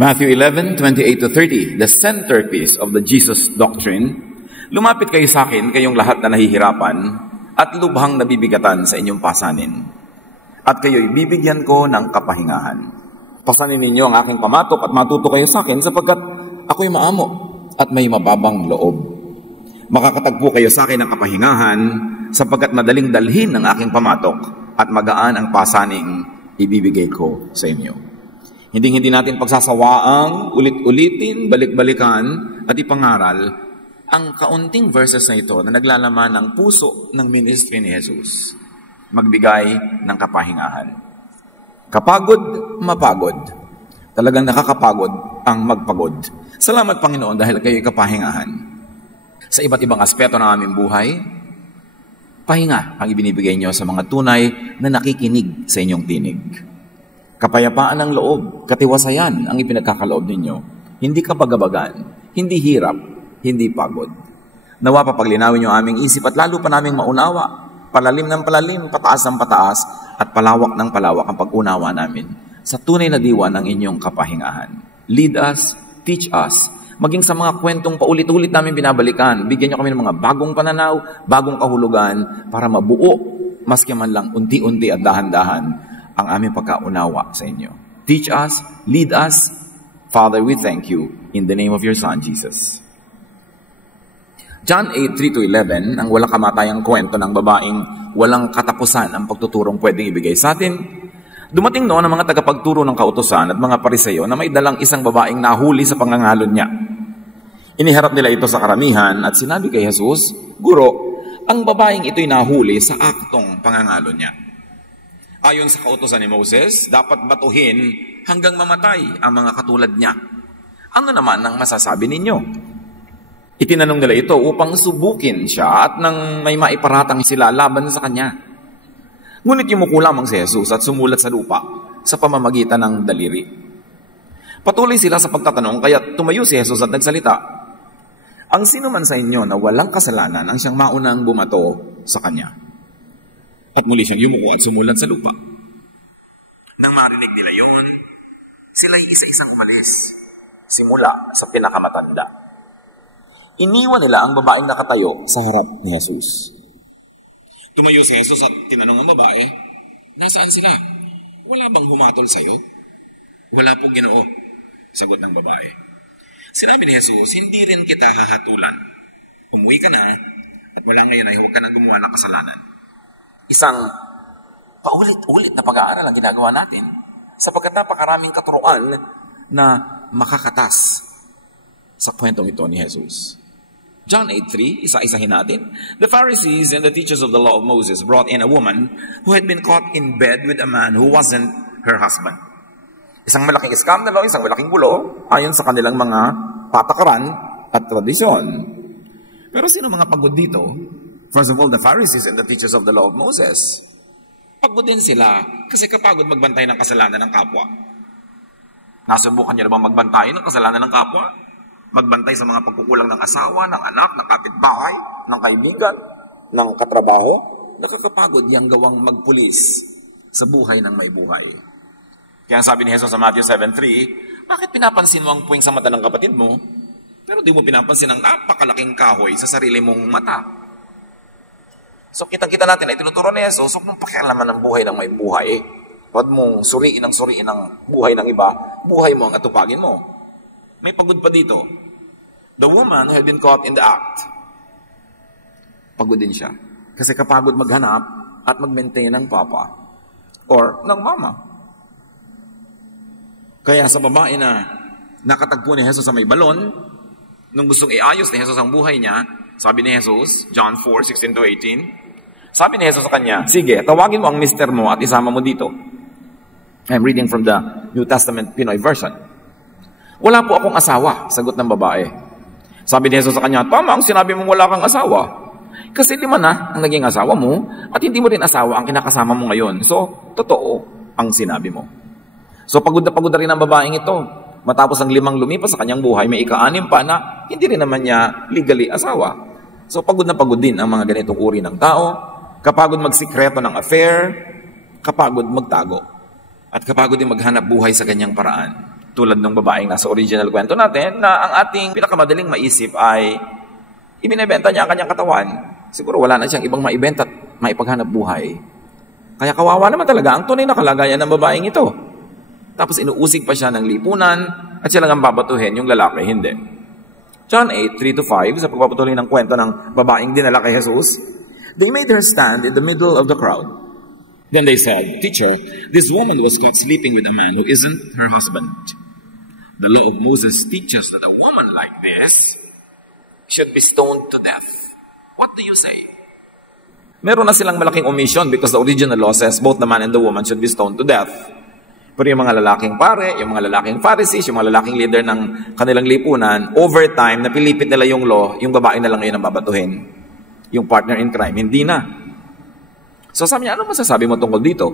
Matthew 11:28-30, the centerpiece of the Jesus doctrine. Lumapit kayo sa akin, kayong lahat na nahihirapan at lubhang nabibigatan sa inyong pasanin. At kayo'y bibigyan ko ng kapahingahan. Pasanin ninyo ang aking pamatok at matuto kayo sa akin sapagkat ako'y maamo at may mababang loob. Makakatagpo kayo sa akin ng kapahingahan sapagkat madaling dalhin ang aking pamatok at magaan ang pasaning ibibigay ko sa inyo. Hindi natin pagsasawaang ulit-ulitin, balik-balikan at ipangaral ang kaunting verses na ito na naglalaman ng puso ng ministry ni Jesus. Magbigay ng kapahingahan. Kapagod, mapagod. Talagang nakakapagod ang magpagod. Salamat Panginoon dahil kayo'y kapahingahan. Sa iba't ibang aspeto ng aming buhay, pahinga ang ibinibigay niyo sa mga tunay na nakikinig sa inyong tinig. Kapayapaan ng loob, katiwasayan ang ipinagkakaloob ninyo. Hindi kabagabagan, hindi hirap, hindi pagod. Nawa papaglinawin niyo aming isip at lalo pa naming maunawa. Palalim ng palalim, pataas ng pataas, at palawak ng palawak ang pag-unawa namin sa tunay na diwa ng inyong kapahingahan. Lead us, teach us, maging sa mga kwentong paulit-ulit namin binabalikan, bigyan niyo kami ng mga bagong pananaw, bagong kahulugan, para mabuo, maski man lang unti-unti at dahan-dahan, ang aming pagkaunawa sa inyo. Teach us, lead us. Father, we thank you in the name of your Son, Jesus. John 8:3-11, ang walang kamatayang kwento ng babaeng walang katapusan ang pagtuturong pwedeng ibigay sa atin. Dumating noon ang mga tagapagturo ng kautusan at mga pariseyo na may dalang isang babaeng nahuli sa pangangalon niya. Iniharap nila ito sa karamihan at sinabi kay Jesus, Guro, ang babaeng ito'y nahuli sa aktong pangangalon niya. Ayon sa kautusan ni Moses, dapat batuhin hanggang mamatay ang mga katulad niya. Ano naman ang masasabi ninyo? Itinanong nila ito upang subukin siya at nang may maiparatang sila laban sa kanya. Ngunit yumuko lamang si Jesus at sumulat sa lupa sa pamamagitan ng daliri. Patuloy sila sa pagtatanong kaya tumayo si Jesus at nagsalita. Ang sino man sa inyo na walang kasalanan ang siyang maunang bumato sa kanya. At muli siyang yumuko at sumulat sa lupa. Nang marinig nila yon, sila'y isa-isang umalis, simula sa pinakamatanda. Iniwan nila ang babaeng nakatayo sa harap ni Jesus. Tumayo si Jesus at tinanong ang babae, nasaan sila? Wala bang humatol sa'yo? Wala po, Ginoo, sagot ng babae. Sinabi ni Jesus, hindi rin kita hahatulan. Umuwi ka na at mula ngayon ay huwag ka nang gumawa ng kasalanan. Isang paulit-ulit na pag-aaral ang ginagawa natin sapagkat napakaraming katuruan na makakatas sa kwentong ito ni Jesus. John 8:3, isa-isahin natin. The Pharisees and the teachers of the law of Moses brought in a woman who had been caught in bed with a man who wasn't her husband. Isang malaking iskandalo, isang malaking gulo, ayon sa kanilang mga patakaran at tradisyon. Pero sino mga pagod dito? First of all, the Pharisees and the teachers of the law of Moses. Pagod din sila kasi kapagod magbantay ng kasalanan ng kapwa. Nasubukan niyo na bang magbantay ng kasalanan ng kapwa? Magbantay sa mga pagkukulang ng asawa, ng anak, ng kapitbahay, ng kaibigan, ng katrabaho? Nakakapagod yang gawang magpulis sa buhay ng may buhay. Kaya sabi ni Jesus sa Matthew 7:3, bakit pinapansin mo ang puwing sa mata ng kapatid mo, pero di mo pinapansin ang napakalaking kahoy sa sarili mong mata? So kitang-kita natin ay tinuturo ni Jesus, huwag mong pakialaman ng buhay ng may buhay. Huwag mong suriin ang buhay ng iba, buhay mo ang atupagin mo. May pagod pa dito. The woman had been caught in the act. Pagod din siya. Kasi kapagod maghanap at mag-maintain ng papa or ng mama. Kaya sa babae na nakatagpo ni Jesus sa may balon, nung gustong iayos ni Jesus ang buhay niya, sabi ni Jesus, John 4:16-18, sabi ni Jesus sa kanya, sige, tawagin mo ang mister mo at isama mo dito. I'm reading from the New Testament Pinoy version. Wala po akong asawa, sagot ng babae. Sabi ni Jesus sa kanya, tama ang sinabi mong wala kang asawa. Kasi 5 na ang naging asawa mo at hindi mo rin asawa ang kinakasama mo ngayon. So, totoo ang sinabi mo. So, pagod na rin ang babaeng ito. Matapos ang 5 lumipas sa kanyang buhay, may ika-6 pa na hindi rin naman niya legally asawa. So, pagod na pagod din ang mga ganitong uri ng tao. Kapagod magsikreto ng affair, kapagod magtago, at kapagod din maghanap buhay sa ganyang paraan. tulad ng babaeng nasa original kwento natin, na ang ating pinakamadaling maisip ay ibinebenta niya ang kanyang katawan. Siguro wala na siyang ibang maibenta at maipaghanap buhay. Kaya kawawa naman talaga ang tunay na kalagayan ng babaeng ito. Tapos inuusig pa siya ng lipunan at siya lang ang babatuhin, yung lalaki, hindi. John 8:3-5, sa pagpapatuloy ng kwento ng babaeng dinala kay Jesus, they made her stand in the middle of the crowd. Then they said, "Teacher, this woman was caught sleeping with a man who isn't her husband. The law of Moses teaches that a woman like this should be stoned to death. What do you say?" Meron na silang malaking omission because the original law says both the man and the woman should be stoned to death. Pero yung mga lalaking pare, yung mga lalaking Pharisees, yung mga lalaking leader ng kanilang lipunan, over time, napilipit nila yung law, yung babae na lang ngayon ang babatuhin. Yung partner in crime, hindi na. So sabi niya, ano masasabi mo tungkol dito?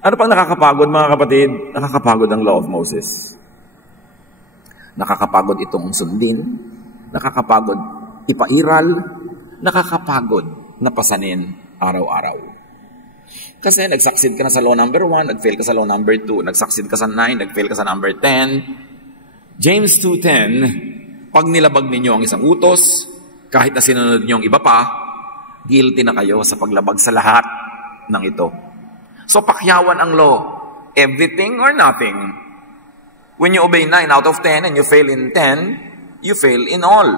Ano pang nakakapagod, mga kapatid? Nakakapagod ang law of Moses. Nakakapagod itong sundin. Nakakapagod ipairal. Nakakapagod na pasanin araw-araw. Kasi nag-succeed ka na sa law number 1, nag-fail ka sa law number 2, nag-succeed ka sa 9, nag-fail ka sa number 10. James 2:10, pag nilabag ninyo ang isang utos, kahit na sinunod niyo ang iba pa, guilty na kayo sa paglabag sa lahat ng ito. So pakyawan ang law. Everything or nothing. When you obey 9 out of 10 and you fail in 10, you fail in all.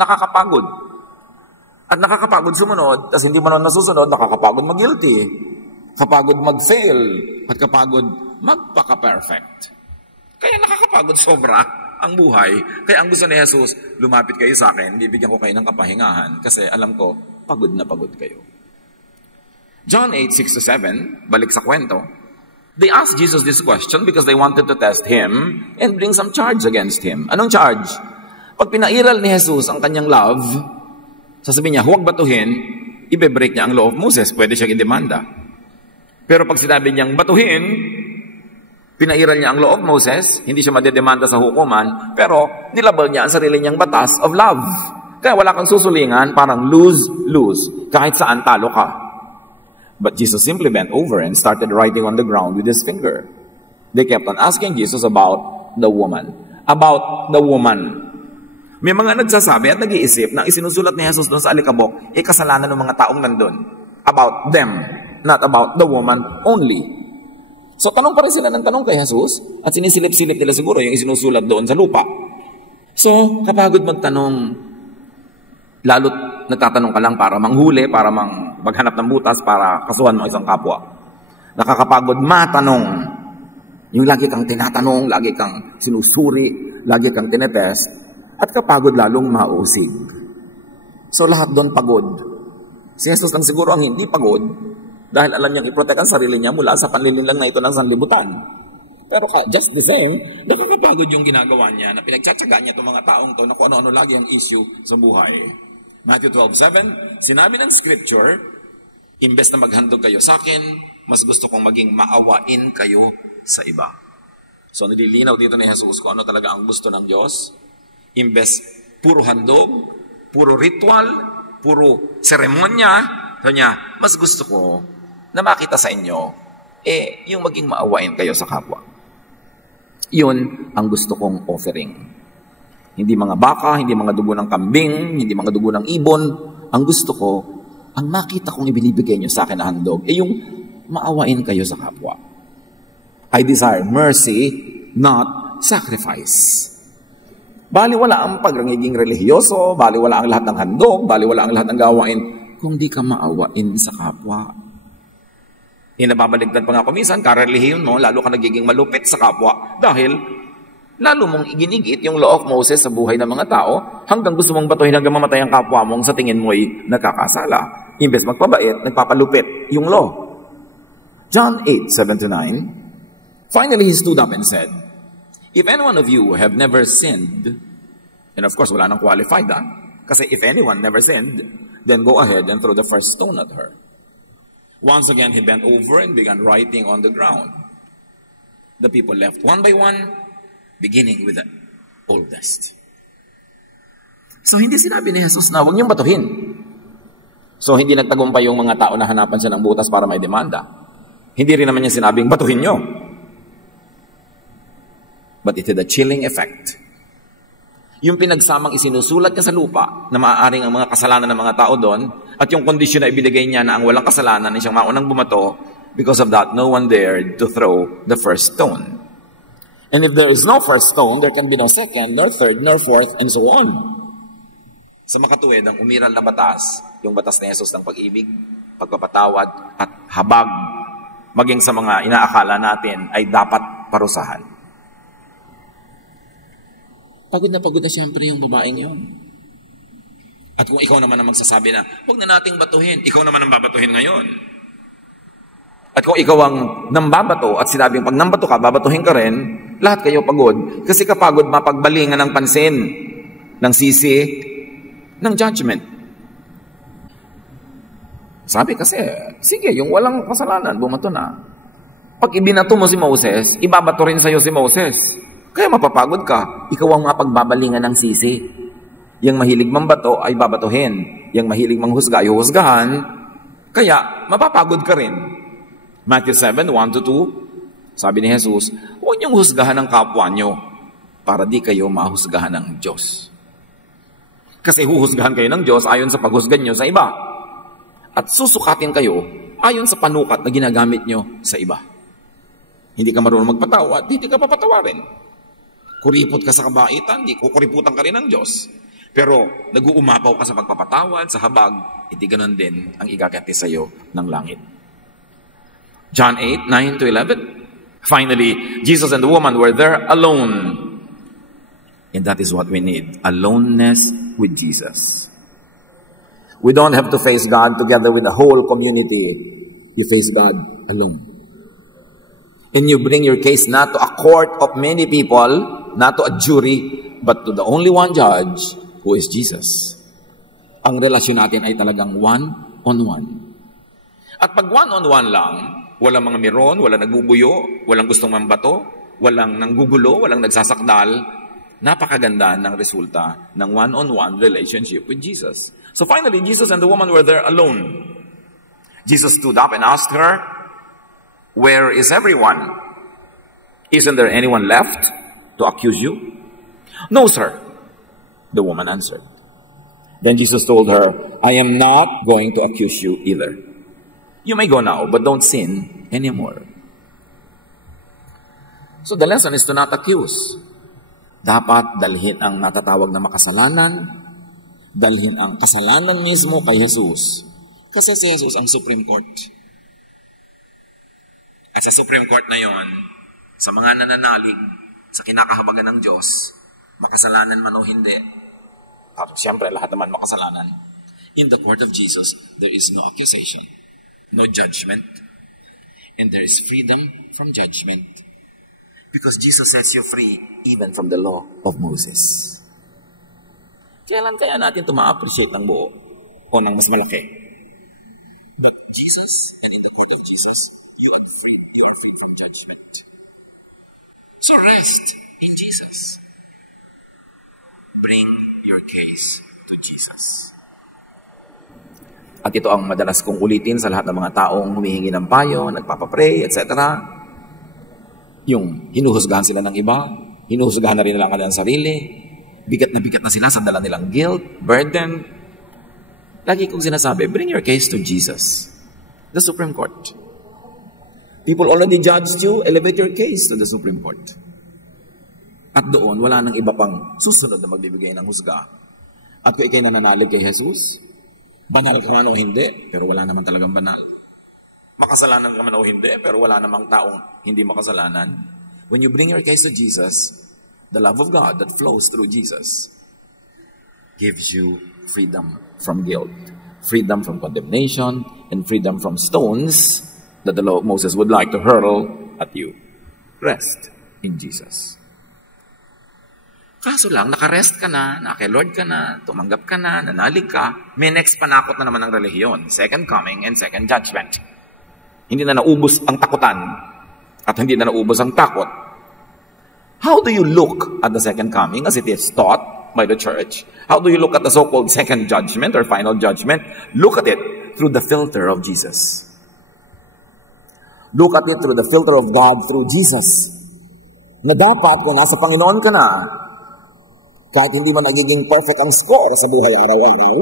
Nakakapagod. At nakakapagod sumunod, tas hindi mo naman nasusunod, nakakapagod mag-guilty. Kapagod mag-fail. At kapagod magpaka-perfect. Kaya nakakapagod sobra ang buhay. Kaya ang gusto ni Jesus, lumapit kayo sa akin, bibigyan ko kayo ng kapahingahan kasi alam ko, pagod na pagod kayo. John 8:6-7, balik sa kwento. They asked Jesus this question because they wanted to test Him and bring some charge against Him. Anong charge? Pag pinairal ni Jesus ang kanyang love, sasabihin niya, huwag batuhin, ibe-break niya ang law of Moses, pwede siyang idemanda. Pero pag sinabi niyang batuhin, pinairal niya ang law of Moses, hindi siya madedemanda sa hukuman, pero nilabal niya ang sarili niyang batas of love. Kaya wala kang susulingan, parang lose-lose. Kahit saan talo ka. But Jesus simply bent over and started writing on the ground with his finger. They kept on asking Jesus about the woman. About the woman. May mga nagsasabi at nag-iisip na isinusulat ni Jesus doon sa alikabok, kasalanan ng mga taong nandun. About them, not about the woman only. So tanong pa rin sila ng tanong kay Jesus at sinisilip-silip nila siguro yung isinusulat doon sa lupa. So kapagod magtanong, lalo't nagtatanong ka lang para manghuli, para maghanap ng butas, para kasuhan mo isang kapwa. Nakakapagod matanong. Yung lagi kang tinatanong, lagi kang sinusuri, lagi kang tinetest, at kapagod lalong mausig. So lahat doon pagod. Si Jesus lang siguro ang hindi pagod dahil alam niyang iprotect ang sarili niya mula sa panlilinlang na ito ng sanlibutan. Pero just the same, nakakapagod yung ginagawa niya na pinagtsatsaga niya itong mga taong to na kung ano-ano lagi ang issue sa buhay. Matthew 12:7, sinabi ng Scripture, imbes na maghandog kayo sa akin, mas gusto kong maging maawain kayo sa iba. So nililinaw dito ni Jesus kung ano talaga ang gusto ng Diyos. Imbes puro handog, puro ritual, puro seremonya, so niya, mas gusto ko na makita sa inyo, yung maging maawain kayo sa kapwa. Yun ang gusto kong offering. Hindi mga baka, hindi mga dugo ng kambing, hindi mga dugo ng ibon. Ang gusto ko, ang makita kong ibinibigay nyo sa akin na handog, yung maawain kayo sa kapwa. I desire mercy, not sacrifice. Baliwala ang pagrangiging relihiyoso, baliwala ang lahat ng handog, baliwala ang lahat ng gawain, kung di ka maawain sa kapwa. Nababaligtad pa nga kumisan, karelihiyon mo, lalo ka nagiging malupit sa kapwa dahil lalo mong iginigit yung law of Moses sa buhay ng mga tao hanggang gusto mong batuhin hanggang mamatay ang kapwa mong sa tingin mo'y nagkakasala. Imbes magpabait, nagpapalupit yung law. John 8:7-9, finally he stood up and said, if any one of you have never sinned, and of course wala nang qualified kasi if anyone never sinned, then go ahead and throw the first stone at her. Once again he bent over and began writing on the ground. The people left one by one, beginning with the oldest. So, hindi sinabi ni Jesus na huwag niyong batuhin. So, hindi nagtagumpay yung mga tao na hanapan siya ng butas para may demanda. Hindi rin naman niya sinabing, batuhin niyo. but it had a chilling effect. Yung pinagsamang isinusulat niya sa lupa na maaaring ang mga kasalanan ng mga tao doon at yung kondisyon na ibinigay niya na ang walang kasalanan ay siyang maunang bumato, because of that, no one dared to throw the first stone. And if there is no first stone, there can be no second, nor third, nor fourth, and so on. Sa makatuwid, ang umiral na batas, yung batas ni Jesus ng pag-ibig, pagpapatawad, at habag, maging sa mga inaakala natin, ay dapat parusahan. Pagod na siyempre yung babaeng yun. At kung ikaw naman ang magsasabi na, huwag na nating batuhin, ikaw naman ang babatuhin ngayon. At kung ikaw ang nambabato at sinabing pag nambato ka, babatuhin ka rin, lahat kayo pagod. Kasi kapagod mapagbalingan ng pansin, ng sisi, ng judgment. Sabi kasi, sige, yung walang kasalanan, bumato na. Pag ibinato mo si Moses, ibabato rin sa'yo si Moses. Kaya mapapagod ka. Ikaw ang mapagbabalingan ng sisi. Yung mahilig mambato ay babatuhin. Yung mahilig manghusga ay huhusgahan. Kaya mapapagod ka rin. Matthew 7, 1-2, sabi ni Jesus, huwag niyong husgahan ang kapwa niyo para di kayo mahusgahan ng Diyos. Kasi huhusgahan kayo ng Diyos ayon sa paghusgan niyo sa iba. At susukatin kayo ayon sa panukat na ginagamit niyo sa iba. Hindi ka marunong magpatawad, hindi ka papatawarin. Kuripot ka sa kabaitan, di kukuriputan ka rin ng Diyos. Pero nag-uumapaw ka sa pagpapatawad, sa habag, hindi ganun din ang igaganti sa iyo ng langit. John 8, 9-11. Finally, Jesus and the woman were there alone. And that is what we need. Aloneness with Jesus. We don't have to face God together with the whole community. You face God alone. And you bring your case not to a court of many people, not to a jury, but to the only one judge, who is Jesus. Ang relasyon natin ay talagang one-on-one. At pag one-on-one lang, walang mga miron, walang nagbubuyo, walang gustong mambato, walang nanggugulo, walang nagsasakdal, napakaganda ng resulta ng one-on-one relationship with Jesus. So finally, Jesus and the woman were there alone. Jesus stood up and asked her, "Where is everyone? Isn't there anyone left to accuse you?" "No, sir," the woman answered. Then Jesus told her, "I am not going to accuse you either. You may go now, but don't sin anymore." So the lesson is to not accuse. Dapat dalhin ang natatawag na makasalanan, dalhin ang kasalanan mismo kay Jesus. Kasi si Jesus ang Supreme Court. At sa Supreme Court na yon, sa mga nananalig, sa kinakahabagan ng Diyos, makasalanan man o hindi, siyempre lahat naman makasalanan, in the court of Jesus, there is no accusation, no judgment, and there is freedom from judgment. Because Jesus sets you free even from the law of Moses. Kailan kaya natin ito ma-appreciate ng buo o ng mas malaki? But Jesus, and in the court of Jesus, you are free from judgment. So rest in Jesus. Bring your case to Jesus. At ito ang madalas kong ulitin sa lahat ng mga taong humihingi ng payo, nagpapapray, etc. Yung hinuhusgahan sila ng iba, hinuhusgahan na rin nila ang kanilang sarili, bigat na sila sa dala nilang guilt, burden. Lagi kong sinasabi, bring your case to Jesus, the Supreme Court. People already judged you, elevate your case to the Supreme Court. At doon, wala nang iba pang susunod na magbibigay ng husga. At kung ikay nananalig kay Jesus, banal ka man o hindi, pero wala naman talagang banal. Makasalanan ka man o hindi, pero wala namang taong hindi makasalanan. When you bring your case to Jesus, the love of God that flows through Jesus gives you freedom from guilt, freedom from condemnation, and freedom from stones that the law of Moses would like to hurl at you. Rest in Jesus. Kaso lang, nakarest ka na, naki-Lord ka na, tumanggap ka na, nanalig ka, may next panakot na naman ng relihiyon, second coming and second judgment. Hindi na naubos ang takutan at hindi na naubos ang takot. How do you look at the second coming as it is taught by the church? How do you look at the so-called second judgment or final judgment? Look at it through the filter of Jesus. Look at it through the filter of God through Jesus. Na dapat kung nasa Panginoon ka na, kahit hindi man nagiging perfect ang score sa buhay araw-araw,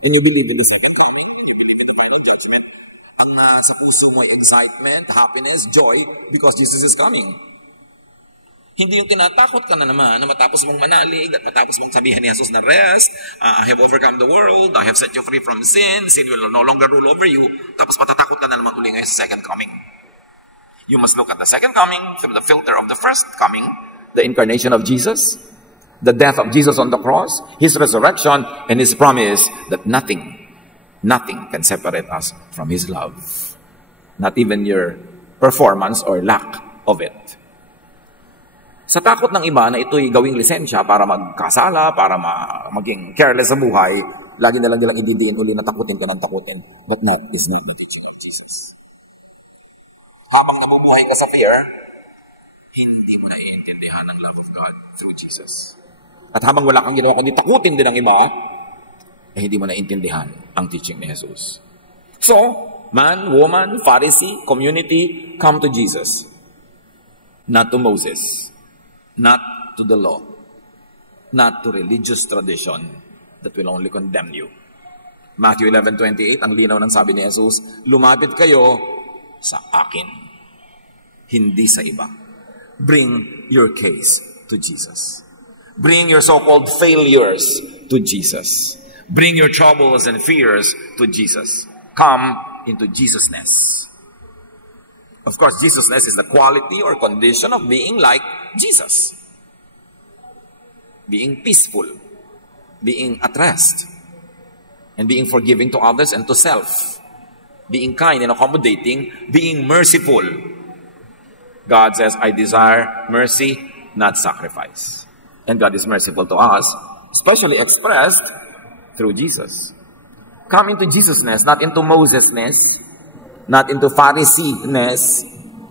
inibilive in the second coming. Inibilive in the final judgment. Ang sa puso mo, excitement, happiness, joy, because Jesus is coming. Hindi yung tinatakot ka na naman na matapos mong manalig at matapos mong sabihin ni Jesus na rest, I have overcome the world, I have set you free from sin will no longer rule over you, tapos matatakot ka na naman uli ngayon sa second coming. You must look at the second coming through the filter of the first coming, the incarnation of Jesus, the death of Jesus on the cross, His resurrection, and His promise that nothing can separate us from His love. Not even your performance or lack of it. Sa takot ng iba na ito'y gawing lisensya para magkasala, para maging careless sa buhay, lagi na lang nilang ididiin uli na takutin ka ng takutin. But not is not Jesus. Habang nabubuhay ka sa fear, hindi mo naiintindihan ang love of God through Jesus. At habang wala kang ginawa kundi takutin din ang iba, hindi mo naiintindihan ang teaching ni Jesus. So, man, woman, Pharisee, community, come to Jesus. Not to Moses. Not to the law. Not to religious tradition that will only condemn you. Matthew 11:28, ang linaw ng sabi ni Jesus, lumapit kayo sa akin, hindi sa iba. Bring your case to Jesus. Bring your so-called failures to Jesus. Bring your troubles and fears to Jesus. Come into Jesusness. Of course, Jesusness is the quality or condition of being like Jesus. Being peaceful, being at rest, and being forgiving to others and to self. Being kind and accommodating, being merciful. God says, I desire mercy, not sacrifice. And God is merciful to us, especially expressed through Jesus. Come into Jesusness, not into Mosesness, not into Pharisee-ness,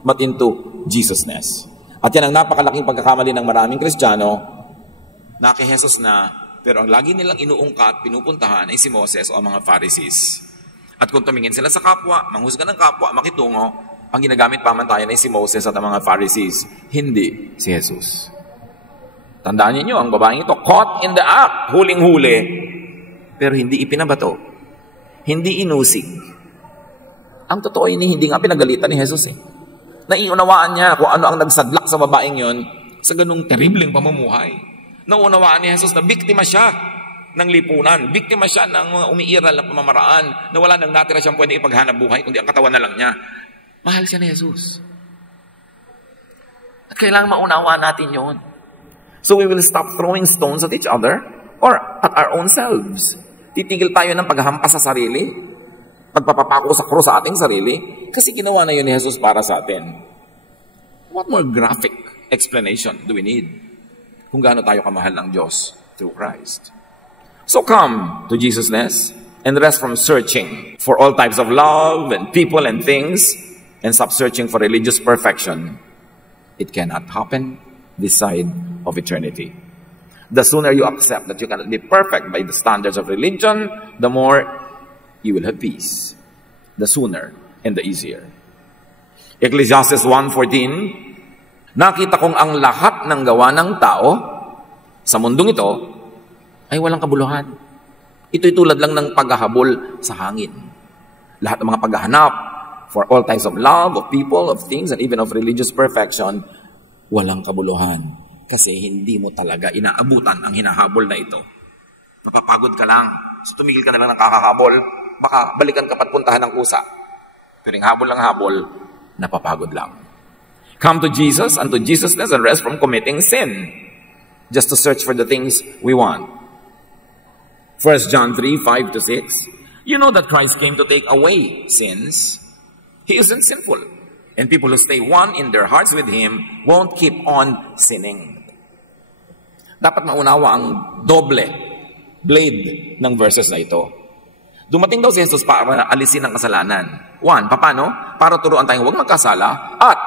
but into Jesusness. At yan ang napakalaking pagkakamali ng maraming Kristiyano na kay Jesus na, pero ang lagi nilang inuungkat, pinupuntahan ay si Moses o ang mga Pharisees. At kung tumingin sila sa kapwa, manghusga ng kapwa, makitungo, ang ginagamit pamantayan ay si Moses at ang mga Pharisees, hindi si Jesus. Tandaan niyo, ang babaeng ito, caught in the act, huling-huli, pero hindi ipinabato, hindi inusig. Ang totoo hindi nga pinagalitan ni Jesus Naiunawaan niya kung ano ang nagsadlak sa babaeng yon sa ganung terribleng pamumuhay. Naunawaan ni Jesus na biktima siya ng lipunan, biktima siya ng umiiral na pamamaraan, na wala nang natira siyang pwede ipaghanap buhay, kundi ang katawan na lang niya. Mahal siya ni Jesus. At kailangan maunawaan natin yon. So we will stop throwing stones at each other or at our own selves. Titigil tayo ng paghampas sa sarili, pagpapapako sa krus sa ating sarili, kasi ginawa na yun ni Jesus para sa atin. What more graphic explanation do we need kung gaano tayo kamahal ng Diyos through Christ? So come to Jesusness and rest from searching for all types of love and people and things and stop searching for religious perfection. It cannot happen this side of eternity. The sooner you accept that you cannot be perfect by the standards of religion, the more you will have peace. The sooner and the easier. Ecclesiastes 1:14, nakita kong ang lahat ng gawa ng tao sa mundong ito ay walang kabuluhan. Ito'y tulad lang ng paghahabol sa hangin. Lahat ng mga paghahanap for all types of love, of people, of things, and even of religious perfection, walang kabuluhan. Kasi hindi mo talaga inaabutan ang hinahabol na ito. Mapapagod ka lang. So tumigil ka na lang ng kakahabol. Baka balikan ka pat puntahan ng kusa. Pero yung habol lang habol, napapagod lang. Come to Jesus and to Jesusness and rest from committing sin. Just to search for the things we want. 1 John 3:5-6. You know that Christ came to take away sins. He isn't sinful. And people who stay one in their hearts with Him won't keep on sinning. Dapat maunawa ang doble blade ng verses na ito. Dumating daw si Jesus para alisin ang kasalanan. One, paano? Para turuan tayong huwag magkasala at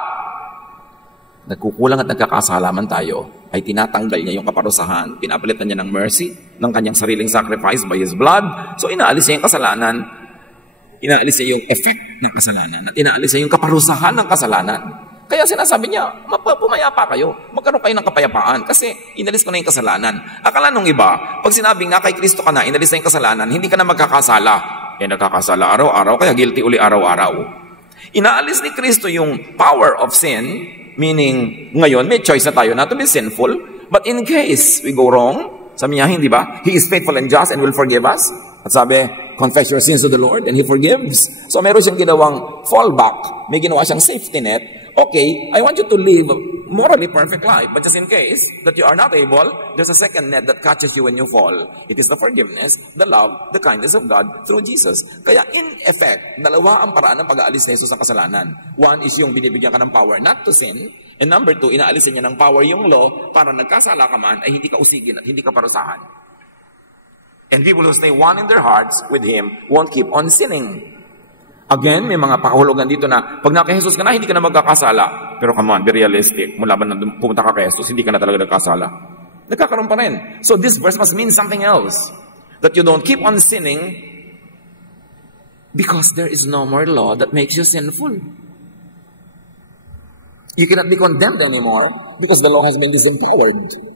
nagkukulang at nagkakasala man tayo, ay tinatanggal niya yung kaparusahan, pinapalitan niya ng mercy, ng kanyang sariling sacrifice by His blood. So inaalis niya yung kasalanan, inaalis niya yung effect ng kasalanan, at inaalis niya yung kaparusahan ng kasalanan. Kaya sinasabi niya, pumayapa kayo. Magkaroon kayo ng kapayapaan kasi inalis ko na yung kasalanan. Akala nung iba, pag sinabing nga kay Kristo ka na, inalis na yung kasalanan, hindi ka na magkakasala. Nagkakasala araw-araw, kaya guilty uli araw-araw. Inaalis ni Kristo yung power of sin, meaning ngayon may choice na tayo not to be sinful, but in case we go wrong, sabi niya, hindi ba? He is faithful and just and will forgive us. At sabi, confess your sins to the Lord and He forgives. So meron siyang ginawang fallback, may ginawa siyang safety net. Okay, I want you to live morally perfect life, but just in case that you are not able, there's a second net that catches you when you fall. It is the forgiveness, the love, the kindness of God through Jesus. Kaya in effect, dalawa ang paraan ng pag-aalis ni Jesus sa kasalanan. One is yung binibigyan ka ng power not to sin, and number two, inaalisin niya ng power yung law para nagkasala ka man ay hindi ka usigin at hindi ka parusahan. And people who stay one in their hearts with Him won't keep on sinning. Again, may mga pakahulugan dito na pag naka Jesus ka na, hindi ka na magkakasala. Pero come on, be realistic. Mula ba na pumunta ka kay Jesus, hindi ka na talaga nagkasala. Nagkakaroon pa rin. So this verse must mean something else. That you don't keep on sinning because there is no more law that makes you sinful. You cannot be condemned anymore because the law has been disempowered.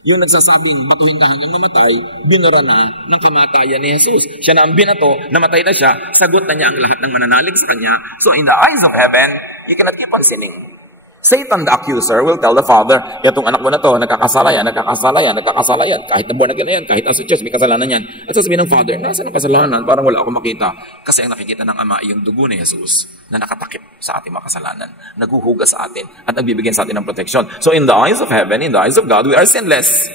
Yung nagsasabing batuhin ka hanggang mamatay, binura na ng kamatayan ni Jesus. Siya na ang binato, namatay na siya, sagot na niya ang lahat ng mananalig sa kanya. So in the eyes of heaven, you cannot keep on sinning. Satan, the accuser, will tell the Father, itong anak mo na to, nagkakasala yan. Kahit na born again na yan, kahit as a church, may kasalanan yan. At sasabihin ng Father, nasa ng kasalanan? Parang wala akong makita. Kasi ang nakikita ng Ama ay yung dugo ni Jesus na nakatakip sa ating mga kasalanan, naghuhuga sa atin, at nagbibigyan sa atin ng protection. So in the eyes of heaven, in the eyes of God, we are sinless.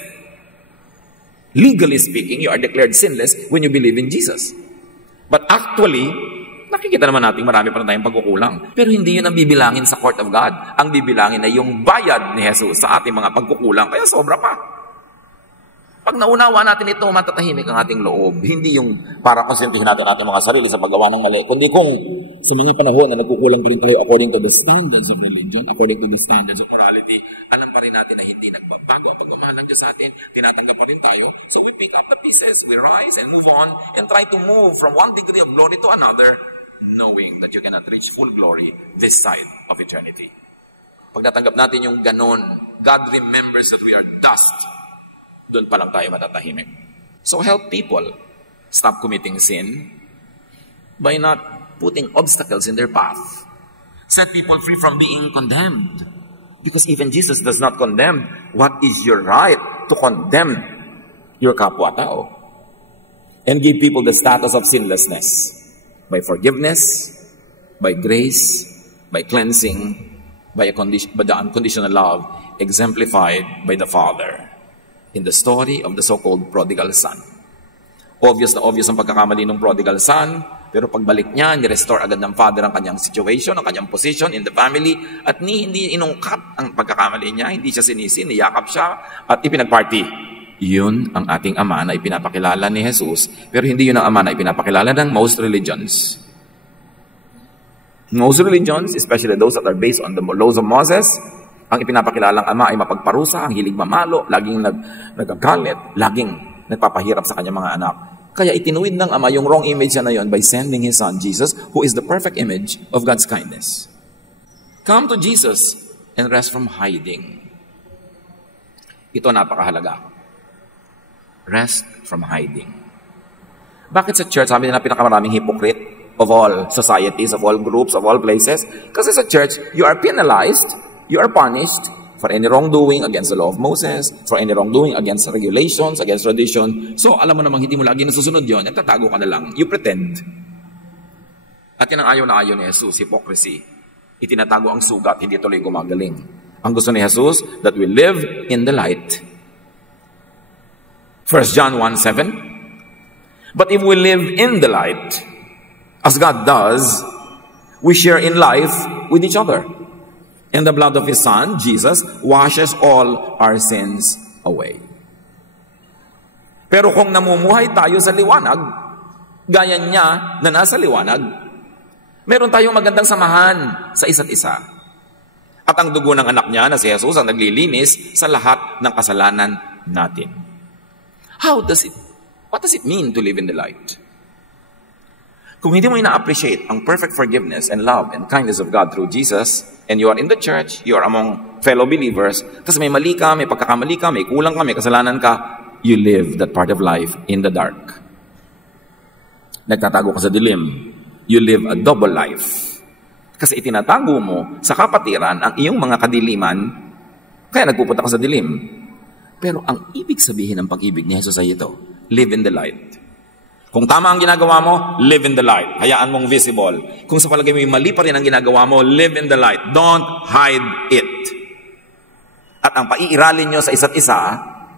Legally speaking, you are declared sinless when you believe in Jesus. But actually, nakikita naman natin marami pa na tayong pagkukulang. Pero hindi yun ang bibilangin sa court of God. Ang bibilangin ay yung bayad ni Jesus sa ating mga pagkukulang. Kaya sobra pa. Pag naunawa natin ito, matatahimik ang ating loob. Hindi yung para konsentihin natin ating mga sarili sa paggawa ng mali. Kundi kung sa mga panahon na nagkukulang pa rin tayo according to the standards of religion, according to the standards of morality, alam pa rin natin na hindi nagbabago ang pagmamahal ng Diyos sa atin, tinatanggap pa rin tayo. So we pick up the pieces, we rise and move on, and try to move from one degree of glory to another, knowing that you cannot reach full glory this side of eternity. Pag natanggap natin yung ganon, God remembers that we are dust. Doon pa lang tayo matatahimik. So help people stop committing sin by not putting obstacles in their path. Set people free from being condemned. Because even Jesus does not condemn. What is your right to condemn your kapwa-tao? And give people the status of sinlessness. By forgiveness, by grace, by cleansing, by the unconditional love exemplified by the Father in the story of the so-called prodigal son. Obvious na obvious ang pagkakamali ng prodigal son, pero pagbalik niya, ni-restore agad ng Father ang kanyang situation, ang kanyang position in the family, at hindi inungkat ang pagkakamali niya, hindi siya sinisi, niyakap siya, at ipinagparty. Yun ang ating Ama na ipinapakilala ni Jesus, pero hindi yun ang Ama na ipinapakilala ng most religions. Most religions, especially those that are based on the laws of Moses, ang ipinapakilalang Ama ay mapagparusa, ang hilig mamalo, laging nagagalit, laging nagpapahirap sa kanyang mga anak. Kaya itinuwid ng Ama yung wrong image na yon by sending His Son, Jesus, who is the perfect image of God's kindness. Come to Jesus and rest from hiding. Ito napakahalaga. Rest from hiding. Bakit sa church, sabi nila pinakamaraming hypocrite of all societies, of all groups, of all places? Kasi sa church, you are penalized, you are punished for any wrongdoing against the law of Moses, for any wrongdoing against regulations, against tradition. So, alam mo namang hindi mo lagi nasusunod yun, nagtatago ka na lang. You pretend. At yan ang ayaw na ayaw ni Jesus, hypocrisy. Itinatago ang sugat, hindi tuloy gumagaling. Ang gusto ni Jesus, that we live in the light. 1 John 1:7. But if we live in the light, as God does, we share in life with each other. And the blood of His Son, Jesus, washes all our sins away. Pero kung namumuhay tayo sa liwanag, gaya niya na nasa liwanag, meron tayong magandang samahan sa isa't isa. At ang dugo ng anak niya na si Jesus ang naglilinis sa lahat ng kasalanan natin. What does it mean to live in the light? Kung hindi mo ina-appreciate ang perfect forgiveness and love and kindness of God through Jesus, and you are in the church, you are among fellow believers, tapos may mali ka, may pagkakamali ka, may kulang ka, may kasalanan ka, you live that part of life in the dark. Nagtatago ka sa dilim. You live a double life. Kasi itinatago mo sa kapatiran ang iyong mga kadiliman, kaya nagpupunta ka sa dilim. Pero ang ibig sabihin ng pag-ibig ni Jesus ay ito, live in the light. Kung tama ang ginagawa mo, live in the light. Hayaan mong visible. Kung sa palagay mo mali pa rin ang ginagawa mo, live in the light. Don't hide it. At ang paiiralin nyo sa isa't isa,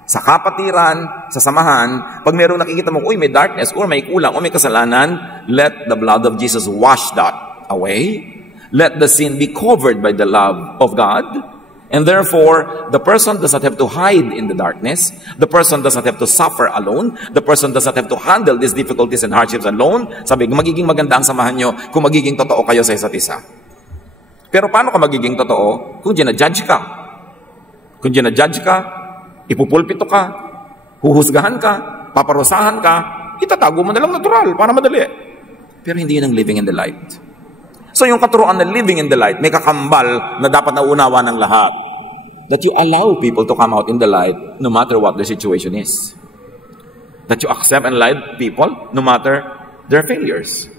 sa kapatiran, sa samahan, pag mayroong nakikita mo, uy, may darkness, or may kulang, o may kasalanan, let the blood of Jesus wash that away. Let the sin be covered by the love of God. And therefore, the person does not have to hide in the darkness. The person does not have to suffer alone. The person does not have to handle these difficulties and hardships alone. Sabi, magiging maganda ang samahan nyo kung magiging totoo kayo sa isa't isa. Pero paano ka magiging totoo kung ginajudge ka? Kung ginajudge ka, ipupulpito ka, huhusgahan ka, paparusahan ka, itatago mo na lang natural para madali. Pero hindi yun ang living in the light. So yung katuruan na living in the light, may kakambal na dapat nauunawa ng lahat. That you allow people to come out in the light no matter what the situation is. That you accept and love people no matter their failures.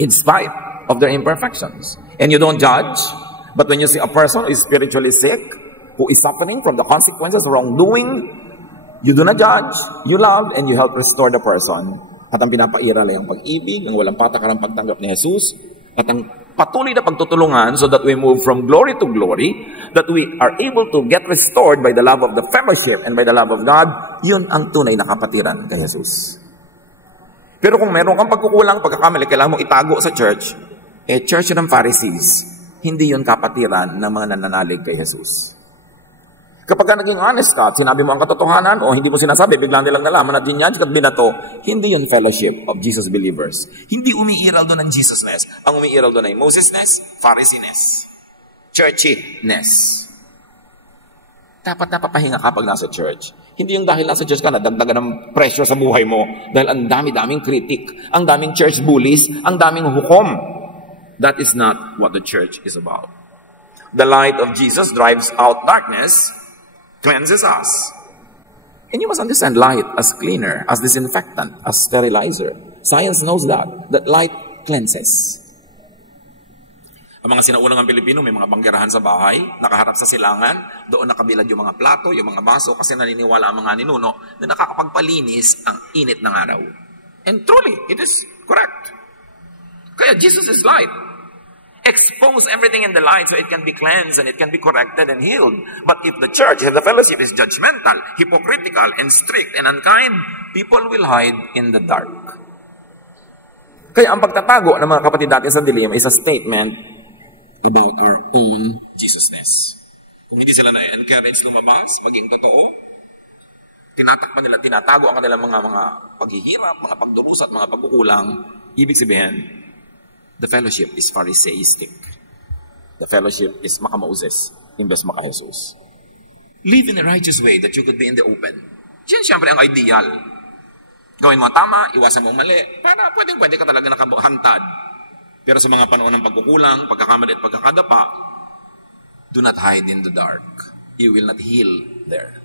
In spite of their imperfections. And you don't judge, but when you see a person who is spiritually sick, who is suffering from the consequences of wrongdoing, you do not judge, you love, and you help restore the person. At ang pinapairal ay ang pag-ibig, ang walang patakarang pagtanggap ni Jesus, at ang patuloy na pagtutulungan so that we move from glory to glory, that we are able to get restored by the love of the fellowship and by the love of God, yun ang tunay na kapatiran kay Jesus. Pero kung meron kang pagkukulang, pagkakamali, kailangan mo itago sa church, church ng Pharisees, hindi yun kapatiran ng mga nananalig kay Jesus. Kapag ka naging honest ka at sinabi mo ang katotohanan o hindi mo sinasabi, biglang nilang nalaman at dinyadge at binato, hindi yun fellowship of Jesus believers. Hindi umiiral doon ang Jesusness. Ang umiiral doon ay Mosesness, Phariseeness, churchiness. Dapat napapahinga ka pag nasa church. Hindi yung dahil nasa church ka, nadagdagan ng pressure sa buhay mo dahil ang dami-daming critic, ang daming church bullies, ang daming hukom. That is not what the church is about. The light of Jesus drives out darkness, cleanses us. And you must understand light as cleaner, as disinfectant, as sterilizer. Science knows that light cleanses. Ang mga sinaunang ang Pilipino, may mga banggerahan sa bahay, nakaharap sa silangan, doon nakabilad yung mga plato, yung mga baso, kasi naniniwala ang mga ninuno na nakakapagpalinis ang init ng araw. And truly, it is correct. Kaya Jesus is light. Expose everything in the light so it can be cleansed and it can be corrected and healed. But if the church, if the fellowship is judgmental, hypocritical, and strict and unkind, people will hide in the dark. Kaya ang pagtatago ng mga kapatid natin sa dilim is a statement about our own Jesusness. Kung hindi sila na-encourage lumabas, maging totoo, tinatakpan nila, tinatago ang kanilang mga paghihirap, mga pagdurusa at mga pagkukulang, ibig sabihin, the fellowship is Pharisaistic. The fellowship is maka-Moses, imbes maka-Jesus. Live in a righteous way that you could be in the open. Yan siyempre ang ideal. Gawin mo tama, iwasan mo mali, para pwede ka talaga nakahantad. Pero sa mga panahon ng pagkukulang, pagkakamali at pagkakadapa, do not hide in the dark. You will not heal there.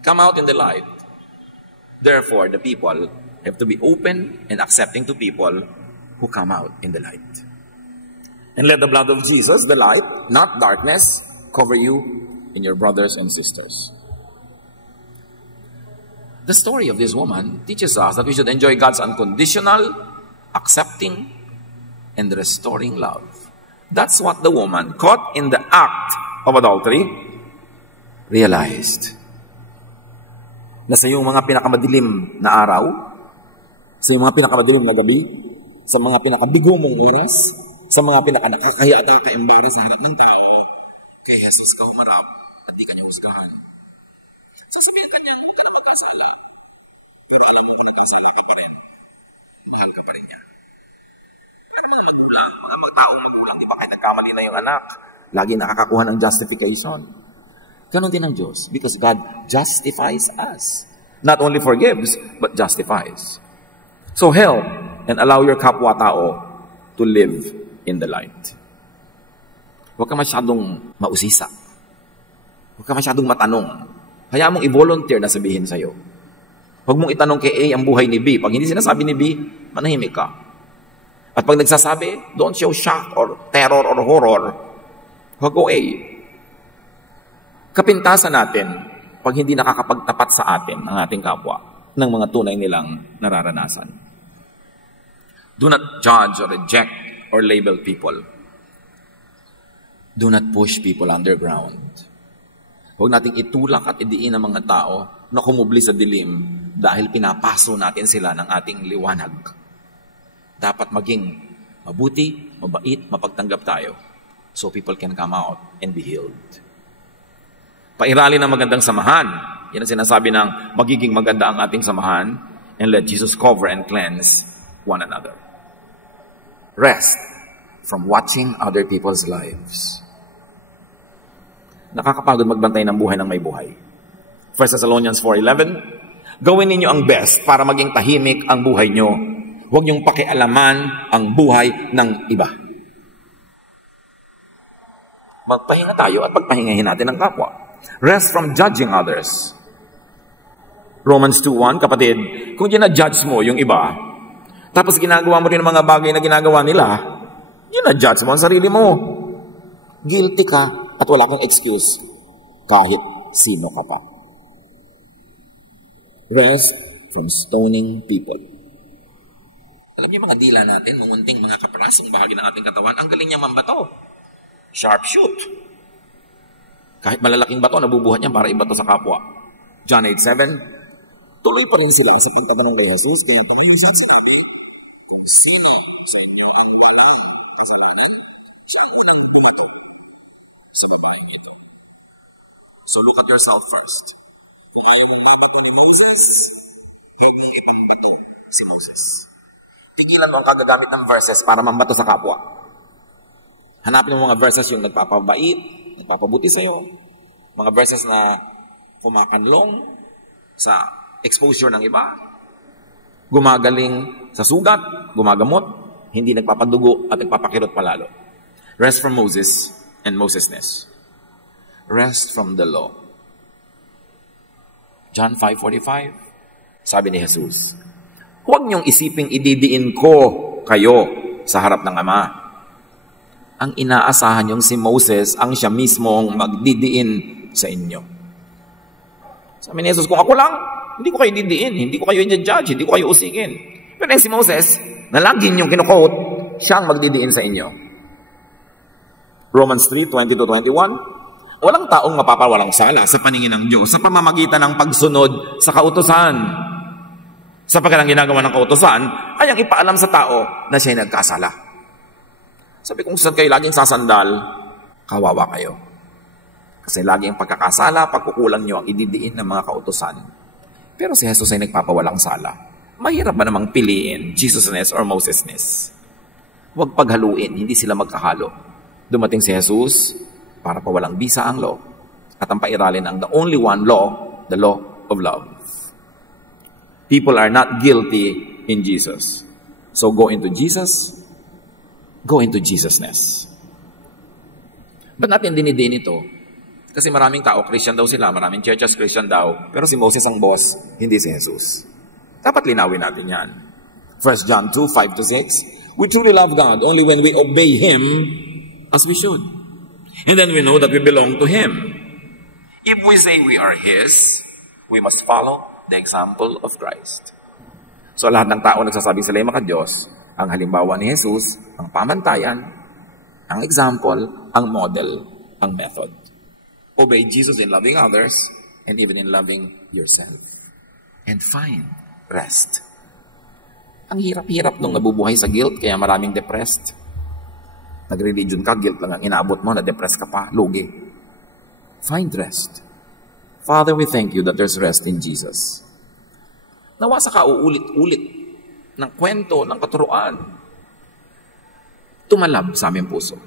Come out in the light. Therefore, the people have to be open and accepting to people who come out in the light. And let the blood of Jesus, the light, not darkness, cover you and your brothers and sisters. The story of this woman teaches us that we should enjoy God's unconditional, accepting, and restoring love. That's what the woman caught in the act of adultery realized. Na sa iyong mga pinakamadilim na araw, sa iyong mga pinakamadilim na gabi, sa mga pinakabigo mong oras, sa mga pinaka-nakakaya at ka-embarrass sa harap ng tao, kay Jesus ka humarap at di ka niya husgahan. Sasabihin ka niya, huwag ka naman kaisala. Pero alam mo kung nagkasala ka pa rin, mahal ka pa rin niya. Pero mga magulang, mga taong magulang, di ba kayo nagkamali na yung anak? Lagi nakakakuha ng justification. Ganon din ang Diyos, because God justifies us. Not only forgives, but justifies. So hell and allow your kapwa-tao to live in the light. Huwag ka masyadong mausisa. Huwag ka masyadong matanong. Hayaan mong i-volunteer na sabihin sa'yo. Huwag mong itanong kay A ang buhay ni B. Pag hindi sinasabi ni B, manahimik ka. At pag nagsasabi, don't show shock or terror or horror. Huwag go A. Kapintasan natin pag hindi nakakapagtapat sa atin ang ating kapwa ng mga tunay nilang nararanasan. Do not judge or reject or label people. Do not push people underground. Huwag nating itulak at idiin ang mga tao na kumubli sa dilim dahil pinapaso natin sila ng ating liwanag. Dapat maging mabuti, mabait, mapagtanggap tayo so people can come out and be healed. Pairali ng magandang samahan. Yan ang sinasabi ng magiging maganda ang ating samahan, and let Jesus cover and cleanse one another. Rest from watching other people's lives. Nakakapagod magbantay ng buhay ng may buhay. 1 Thessalonians 4:11, gawin ninyo ang best para maging tahimik ang buhay nyo. Huwag niyong pakialaman ang buhay ng iba. Magpahinga tayo at pagpahingahin natin ang kapwa. Rest from judging others. Romans 2:1, kapatid, kung gina-judge mo yung iba, tapos ginagawa mo rin ang mga bagay na ginagawa nila, gina-judge mo ang sarili mo. Guilty ka at wala kang excuse kahit sino ka pa. Rest from stoning people. Alam niyo mga dila natin, mumunting mga kaprasong bahagi ng ating katawan, ang galing niya mambato. Sharp shoot. Kahit malalaking bato, nabubuhat niya para ibato sa kapwa. John 8:7, tuloy pa rin sila sa pagtatanong kay Jesus. Sa babae ito. So look at yourself first. Kung ayaw mong mabato ni Moses, huwag mong ipangbato si Moses. Tigilan mo ang kagagamit ng verses para mambato sa kapwa. Hanapin mo mga verses yung nagpapabait, nagpapabuti sa'yo. Mga verses na kumakanlong sa exposure ng iba. Gumagaling sa sugat, gumagamot, hindi nagpapadugo at nagpapakirot palalo. Rest from Moses and Mosesness. Rest from the law. John 5:45, sabi ni Jesus, huwag niyong isiping ididiin ko kayo sa harap ng Ama. Ang inaasahan niyong si Moses ang siya mismong magdidiin sa inyo. Sabi ni Jesus, kung ako lang, hindi ko kayo didiin, hindi ko kayo i-judge, hindi ko kayo usigin. Pero si Moses, na lagi niyong kinukote, siyang magdidiin sa inyo. Romans 3:20-21, walang taong mapapawalang sala sa paningin ng Diyos sa pamamagitan ng pagsunod sa kautusan. Sapagkat ang ginagawa ng kautusan ay ang ipaalam sa tao na siya'y nagkasala. Sabi kung saan kayo laging sasandal, kawawa kayo. Kasi laging pagkakasala, pagkukulang nyo ang ididiin ng mga kautusan. Pero si Jesus ay nagpapawalang sala. Mahirap ba namang piliin Jesusness or Mosesness? Huwag paghaluin, hindi sila magkahalo. Dumating si Jesus para pawalang bisa ang law at ang pairalin ang the only one law, the law of love. People are not guilty in Jesus. So go into Jesus, go into Jesusness. Ba't natin dinidiin ito? Kasi maraming tao, Christian daw sila, maraming churches, Christian daw, pero si Moses ang boss, hindi si Jesus. Dapat linawin natin yan. 1 John 2:5-6, we truly love God only when we obey Him as we should. And then we know that we belong to Him. If we say we are His, we must follow the example of Christ. So lahat ng tao nagsasabi sila ay maka-Diyos, ang halimbawa ni Jesus, ang pamantayan, ang example, ang model, ang method. Obey Jesus in loving others and even in loving yourself. And find rest. Ang hirap-hirap nung nabubuhay sa guilt, kaya maraming depressed. Nag-religion ka, guilt lang ang inaabot mo, na-depress ka pa, lugi. Find rest. Father, we thank you that there's rest in Jesus. Nawa sa kauulit-ulit ng kwento, ng katuruan, tumalab sa aming puso.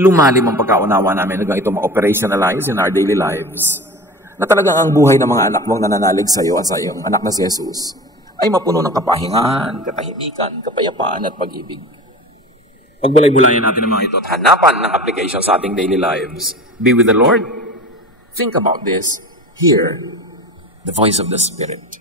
Lumalim ang pagkaunawa namin hanggang ito ma-operationalize in our daily lives. Na talagang ang buhay ng mga anak mong nananalig sa iyo at sa iyong anak na si Jesus ay mapuno ng kapahingahan, katahimikan, kapayapaan at pag-ibig. Pagbulay-bulayan natin ang mga ito at hanapan ng application sa ating daily lives. Be with the Lord. Think about this. Hear the voice of the Spirit.